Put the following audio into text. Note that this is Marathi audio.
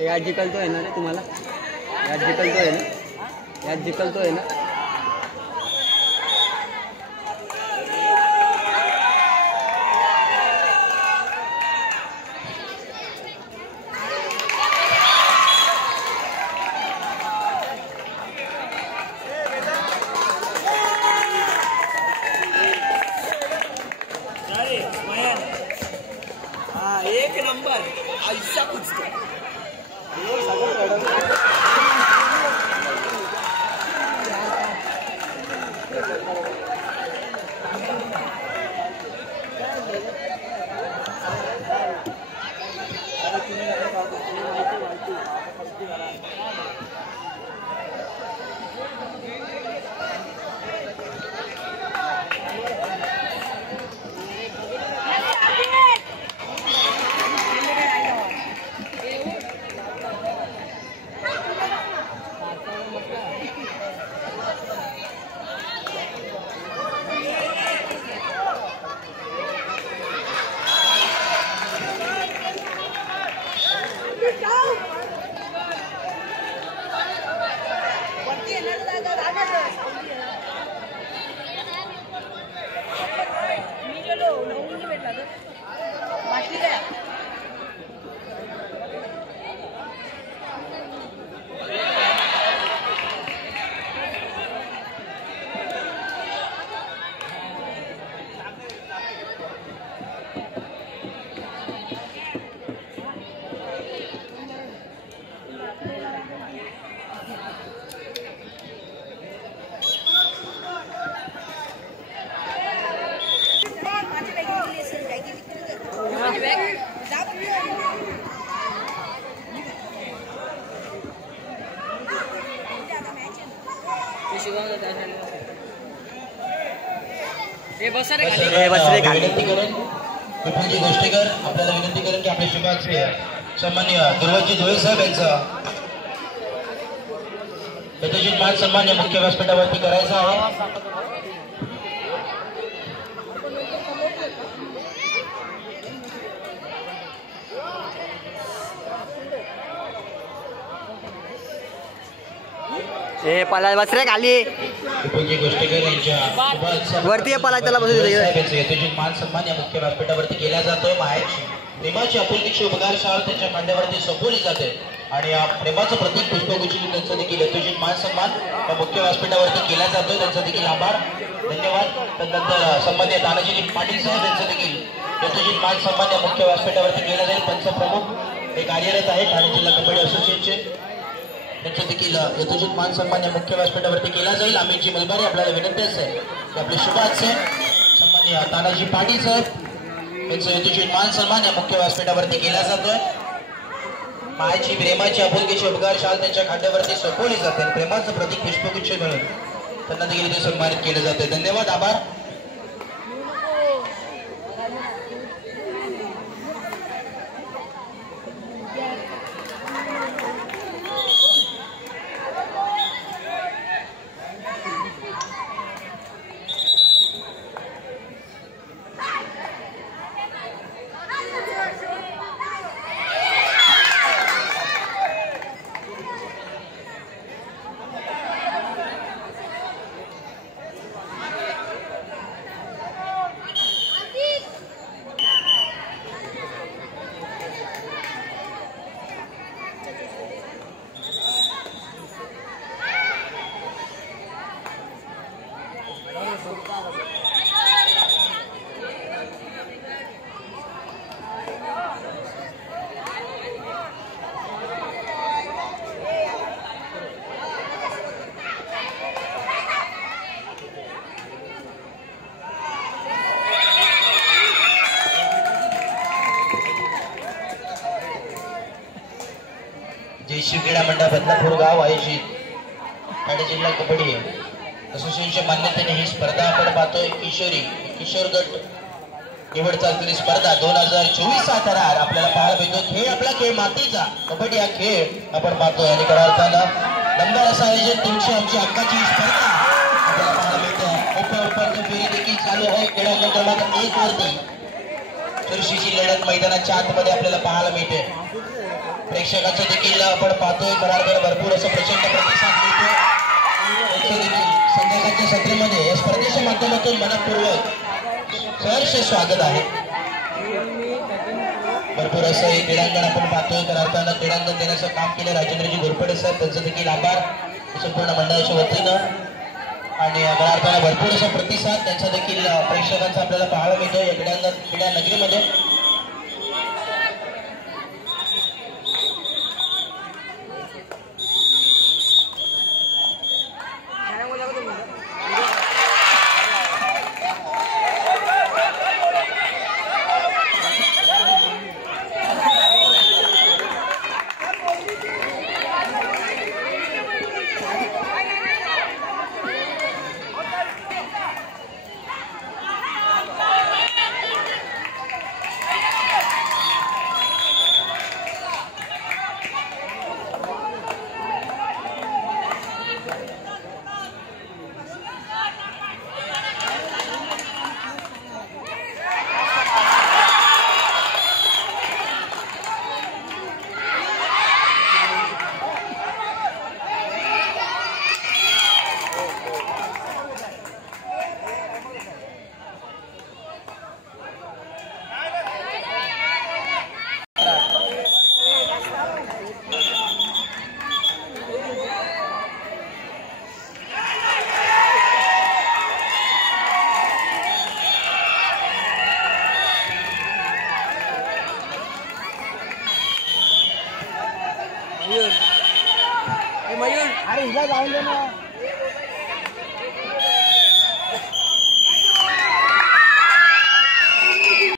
यात जिंकलतो आहे ना रे तुम्हाला, यात जिंकलतो आहे ना, यात जिंकलतो आहे ना. एक नंबर ऐसा कुछ विपुलजी गोष्टीकर आपल्याला विनंती करेन की आपले शुभाक्षी सन्माननीय गुरुजी धुळे साहेब यांचा यथोचित मान सन्मान मुख्य व्यासपीठावरती करायचा आहे. ए पला बस रे खाली विपुलजी गोष्टीकर यांच्या वरती पला त्याला बसू दे. यथोचित मान सन्मान या मुख्य व्यासपीठावरती केला जातोय. मायाची प्रेमाची आपुलकीची उपकार शाळ त्यांच्या खांद्यावरती सोपवली जाते आणि या प्रेमाचं प्रतीक पुष्पगुच्छ त्यांचा देखील यथोचित मान सन्मान या मुख्य व्यासपीठावरती केला जातोय. त्यांचा देखील आभार धन्यवाद. त्यानंतर सन्माननीय तानाजी पाटील साहेब यांचा देखील यथोचित मान सन्मान या मुख्य व्यासपीठावरती केला जाईल. पंचप्रमुख हे कार्यरत आहेत ठाणे जिल्हा कबड्डी असोसिएशनचे, त्यांचं देखील यथोचित मान सन्मान या मुख्य व्यासपीठावरती केला जाईल. अमितजी मलबारे आपल्याला विनंती असेल की आपले शुभाचे सन्माननीय तानाजी पाटील साहेब यांचं यथोचित मान सन्मान या मुख्य व्यासपीठावरती केला जातोय. मायाची प्रेमाची आपुलकीची उपकार शाल त्यांच्या खांद्यावरती सोपवली जाते. प्रेमाचं प्रतीक पुष्पगुच्छ म्हणून त्यांना देखील ते सन्मानित केले जाते. धन्यवाद, आभार. शिवक्रीडा मंडळ बदलापूर गाव आयोजित ठाणे जिल्हा कबड्डी असोसिएशनच्या मान्यतेने ही स्पर्धा आपण पाहतोय. किशोर गट निवड चाचणी स्पर्धा 2024 चा थरार आपल्याला पाहायला मिळतो. खेळ आपला खेळ मातीचा कबड्डी हा खेळ आपण पाहतोय आणि खऱ्या अर्थानं दमदार असं आयोजन तुमची आमची हक्काची स्पर्धा आपल्याला पाहायला मिळते. उपांत्य फेरी देखील चालू आहे. क्रीडांगण क्रमांक 1 वरती चुरशीची लढत मैदानाच्या आतमध्ये आपल्याला पाहायला मिळते. प्रेक्षकांचं देखील आपण पाहतोय कराडकडे भरपूर असं प्रचंड प्रतिसाद मिळतो. संध्याकाळच्या सत्रामध्ये या स्पर्धेच्या माध्यमातून मनपूर्वक सहर्ष स्वागत आहे. भरपूर असं हे क्रीडांगण आपण पाहतोय. तर अर्थानं क्रीडांगण देण्याचं काम केलं राजेंद्रजी घोरपडे सर, त्यांचं देखील आभार संपूर्ण मंडळाच्या वतीनं. आणि अर्थानं भरपूर असा प्रतिसाद त्यांचा देखील प्रेक्षकांचा आपल्याला पाहायला मिळतो या क्रीडा नगरीमध्ये. मयूर अरे हिला जाऊन दे ना.